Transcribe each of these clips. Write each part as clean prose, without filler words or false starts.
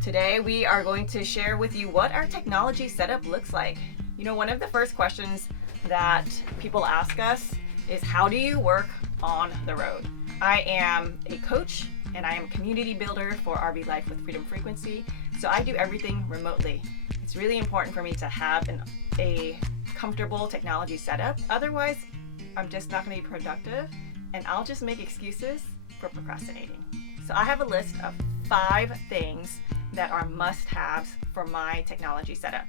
Today we are going to share with you what our technology setup looks like. You know, one of the first questions that people ask us is, how do you work on the road? I am a coach and I am a community builder for RV Life with Freedom Frequency, so I do everything remotely. It's really important for me to have a comfortable technology setup. Otherwise, I'm just not going to be productive and I'll just make excuses for procrastinating. So I have a list of 5 things that are must-haves for my technology setup.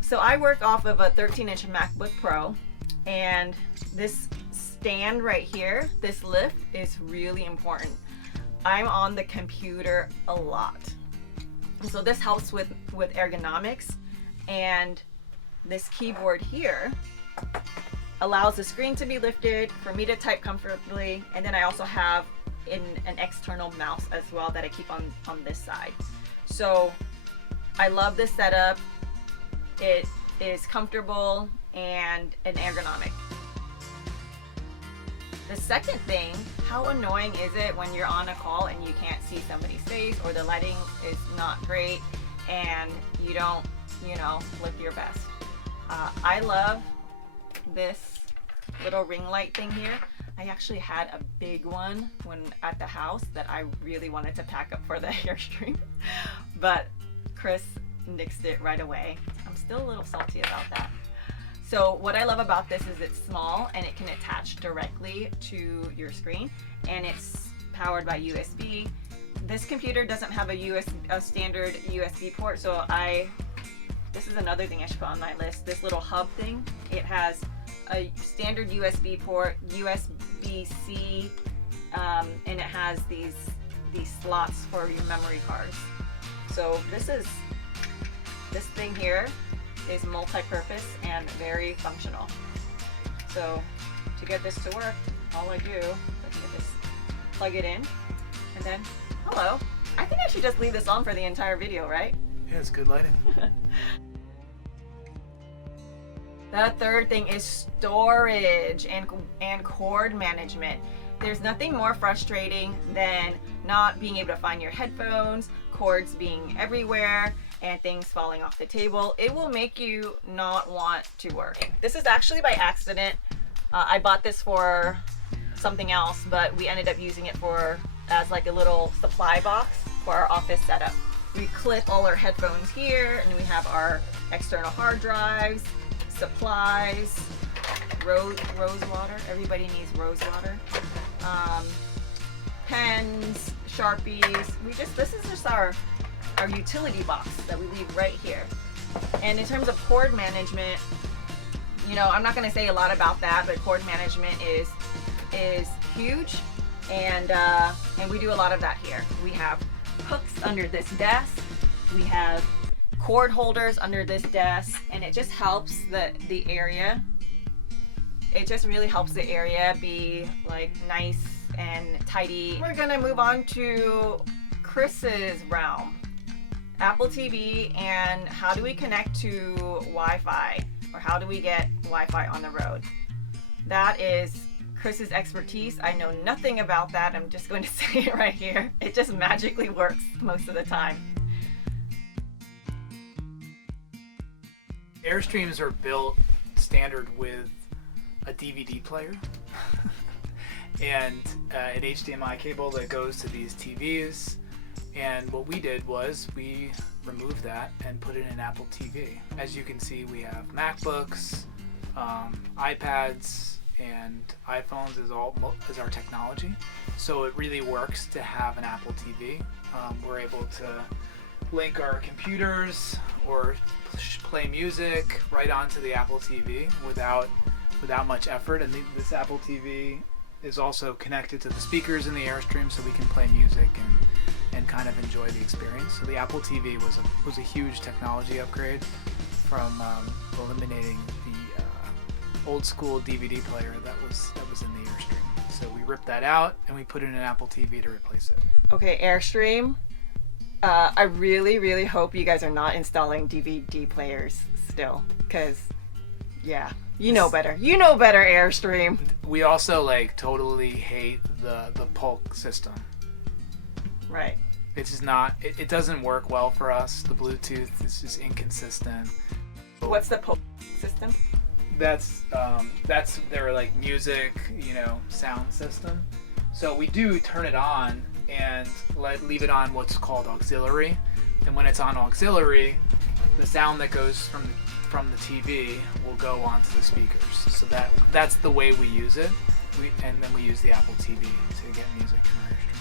So I work off of a 13-inch MacBook Pro, and this stand right here, this lift, is really important. I'm on the computer a lot. So this helps with ergonomics, and this keyboard here allows the screen to be lifted for me to type comfortably, and then I also have an external mouse as well that I keep on this side. So I love this setup. It is comfortable and ergonomic. The second thing, how annoying is it when you're on a call and you can't see somebody's face, or the lighting is not great and you don't, look your best. I love this little ring light thing here. I actually had a big one at the house that I really wanted to pack up for the Airstream, but Chris nixed it right away. I'm still a little salty about that. So what I love about this is it's small and it can attach directly to your screen, and it's powered by USB. This computer doesn't have a standard USB port, so this is another thing I should put on my list. This little hub thing, it has a standard USB port, USB-C, and it has these slots for your memory cards. So this thing here is multi-purpose and very functional. So to get this to work, all I do is just plug it in, and then, hello. I think I should just leave this on for the entire video, right? Yeah, it's good lighting. The third thing is storage and cord management. There's nothing more frustrating than not being able to find your headphones, cords being everywhere, and things falling off the table. It will make you not want to work. This is actually by accident. I bought this for something else, but we ended up using it as like a little supply box for our office setup. We clip all our headphones here, and we have our external hard drives, supplies, rose water. Everybody needs rose water. Pens, Sharpies. This is just our utility box that we leave right here. And in terms of cord management, I'm not going to say a lot about that, but cord management is huge, and we do a lot of that here. We have hooks under this desk. We have cord holders under this desk, and it just helps the area. It just really helps the area be like nice and tidy. We're gonna move on to Chris's realm, Apple TV, and how do we connect to Wi-Fi, or how do we get Wi-Fi on the road? That is Chris's expertise. I know nothing about that. I'm just going to say it right here. It just magically works most of the time. Airstreams are built standard with a DVD player and an HDMI cable that goes to these TVs. And what we did was we removed that and put it in Apple TV. As you can see, we have MacBooks, iPads, and iPhones as our technology. So it really works to have an Apple TV. We're able to link our computers or play music right onto the Apple TV without much effort. And this Apple TV is also connected to the speakers in the Airstream, so we can play music and kind of enjoy the experience. So the Apple TV was a huge technology upgrade from eliminating the old school DVD player that was in the Airstream. So we ripped that out and we put in an Apple TV to replace it. Okay, Airstream. I really, really hope you guys are not installing DVD players still, because, yeah, you know better. You know better, Airstream. We also totally hate the Polk system. Right. It's just not, it doesn't work well for us. The Bluetooth is just inconsistent. What's the system? That's their like music, you know, sound system. So we do turn it on and leave it on what's called auxiliary. And when it's on auxiliary, the sound that goes from the TV will go onto the speakers. So that's the way we use it. And then we use the Apple TV to get music from Airstream.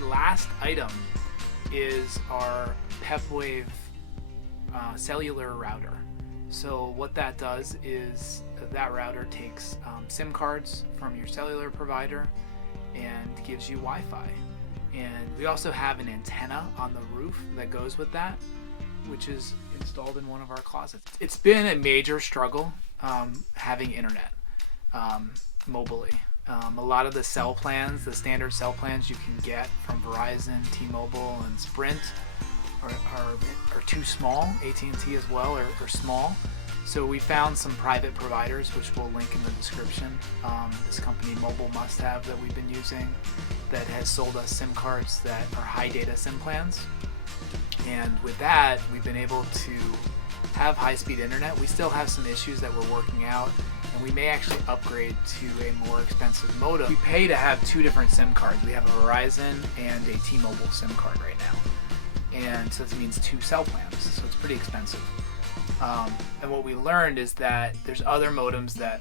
The last item is our pepwave cellular router. So what that does is that router takes SIM cards from your cellular provider and gives you Wi-Fi. And we also have an antenna on the roof that goes with that, which is installed in one of our closets. It's been a major struggle having internet mobily. A lot of the cell plans, the standard cell plans you can get from Verizon, T-Mobile, and Sprint are too small. AT&T as well are small. So we found some private providers, which we'll link in the description. This company, Mobile Must Have, that we've been using, that has sold us SIM cards that are high data SIM plans. And with that, we've been able to have high-speed internet. We still have some issues that we're working out, and we may actually upgrade to a more expensive modem. We pay to have two different SIM cards. We have a Verizon and a T-Mobile SIM card right now. And so this means two cell plans, so it's pretty expensive. And what we learned is that there's other modems that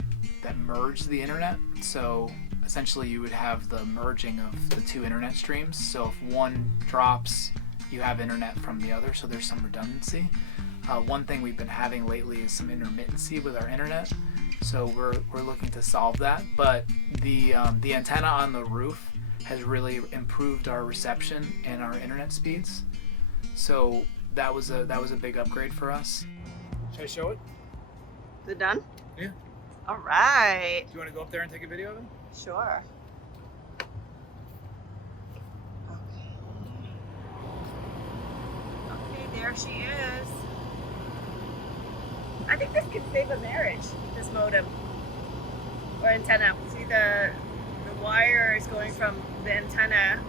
merge the internet. So essentially you would have the merging of the two internet streams. So if one drops, you have internet from the other, so there's some redundancy. One thing we've been having lately is some intermittency with our internet. So we're looking to solve that. But the antenna on the roof has really improved our reception and our internet speeds. So that was a big upgrade for us. Should I show it? Is it done? Yeah. All right. Do you want to go up there and take a video of it? Sure. Okay, there she is. I think this could save a marriage, this modem or antenna. See the wire is going from the antenna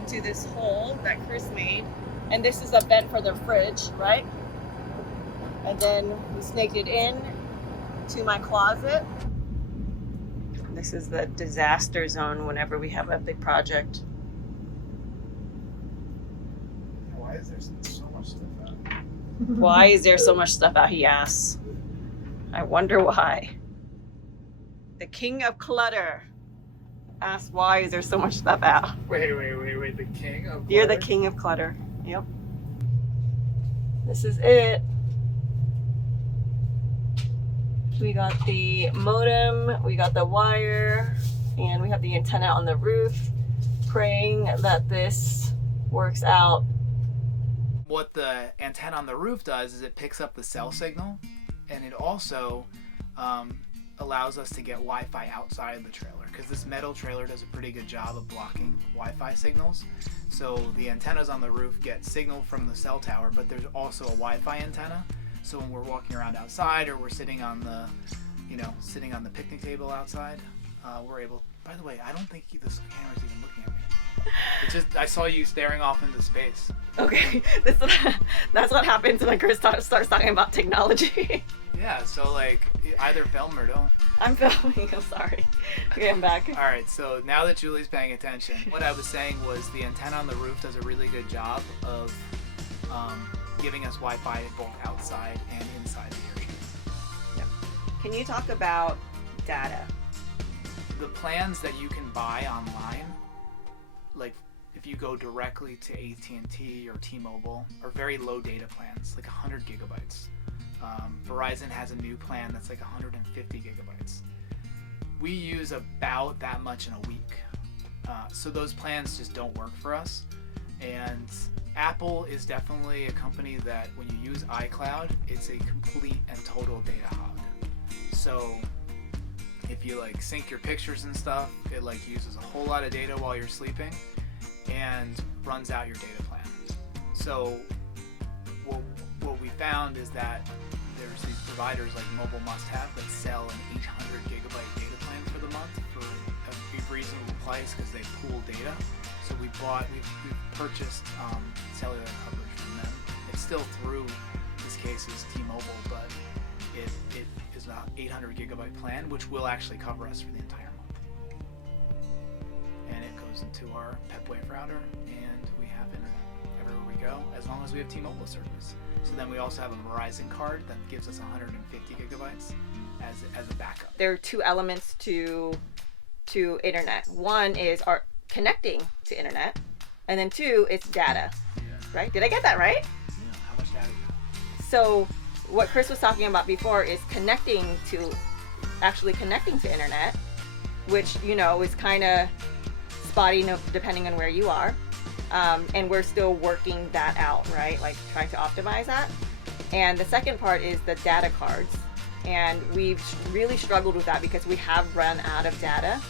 into this hole that Chris made. And this is a vent for the fridge, right? And then we snaked it in to my closet. This is the disaster zone whenever we have a big project. Why is there so much stuff out? Why is there so much stuff out? He asks. I wonder why. The king of clutter asks, why is there so much stuff out? Wait. The king of clutter? You're the king of clutter. Yep. This is it. We got the modem, we got the wire, and we have the antenna on the roof, praying that this works out. What the antenna on the roof does is it picks up the cell signal, and it also allows us to get Wi-Fi outside the trailer, because this metal trailer does a pretty good job of blocking Wi-Fi signals. So the antennas on the roof get signal from the cell tower, but there's also a Wi-Fi antenna. So when we're walking around outside, or we're sitting on the picnic table outside, we're able. By the way, I don't think this camera's even looking at me. It's just I saw you staring off into space. Okay, that's what happens when Chris starts talking about technology. Yeah, so like either film or don't. I'm filming. I'm sorry. Okay, I'm back. All right, so now that Julie's paying attention, what I was saying was the antenna on the roof does a really good job of giving us Wi-Fi both outside and inside the Airstream. Yep. Can you talk about data? The plans that you can buy online, like if you go directly to AT&T or T-Mobile, are very low data plans, like 100 gigabytes. Verizon has a new plan that's like 150 gigabytes. We use about that much in a week. So those plans just don't work for us. And Apple is definitely a company that when you use iCloud, it's a complete and total data hog. So if you like sync your pictures and stuff, it like uses a whole lot of data while you're sleeping and runs out your data plan. So what we found is that there's these providers like Mobile Must Have that sell an 800 gigabyte data plan for the month for a reasonable price because they pool data. So we've purchased cellular coverage from them. It's still through, this case is T-Mobile, but it is an 800 gigabyte plan, which will actually cover us for the entire month. And it goes into our pepwave router, and we have internet everywhere we go, as long as we have T-Mobile service. So then we also have a Verizon card that gives us 150 gigabytes as a backup. There are two elements to internet. One is our connecting to internet, and then two, it's data. Right? Did I get that right? Yeah. How much data do you have? So what Chris was talking about before is actually connecting to internet, which, you know, is kind of spotty depending on where you are. And we're still working that out, right? Like trying to optimize that. And the second part is the data cards. And we've really struggled with that because we have run out of data.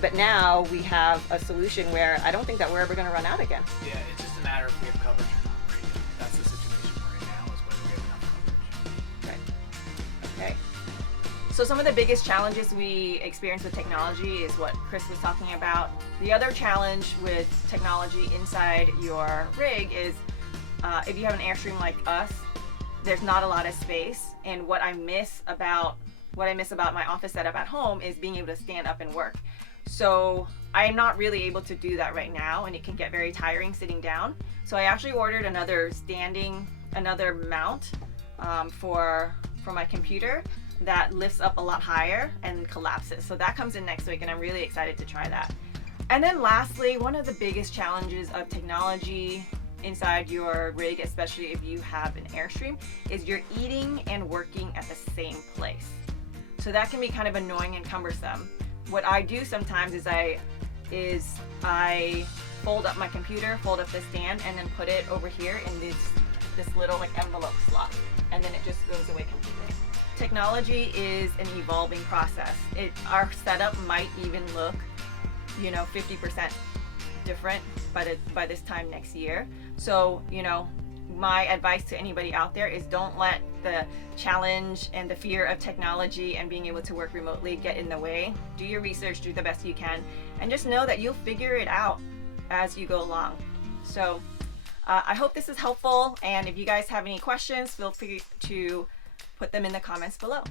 But now we have a solution where I don't think that we're ever going to run out again. Yeah, it's just a matter of if we have coverage or not right now. That's the situation we're in now, is whether we have enough coverage. Right. Okay. So some of the biggest challenges we experience with technology is what Chris was talking about. The other challenge with technology inside your rig is if you have an Airstream like us, there's not a lot of space. And what I miss about my office setup at home is being able to stand up and work. So I'm not really able to do that right now, and it can get very tiring sitting down. So I actually ordered another mount for my computer that lifts up a lot higher and collapses. So that comes in next week, and I'm really excited to try that. And then lastly, one of the biggest challenges of technology inside your rig, especially if you have an Airstream, is you're eating and working at the same place. So that can be kind of annoying and cumbersome. What I do sometimes is I fold up my computer, fold up the stand, and then put it over here in this little like envelope slot, and then it just goes away completely. Technology is an evolving process. Our setup might even look, 50% different by this time next year. So, my advice to anybody out there is don't let the challenge and the fear of technology and being able to work remotely get in the way. Do your research, do the best you can, and just know that you'll figure it out as you go along. So I hope this is helpful, and if you guys have any questions, feel free to put them in the comments below.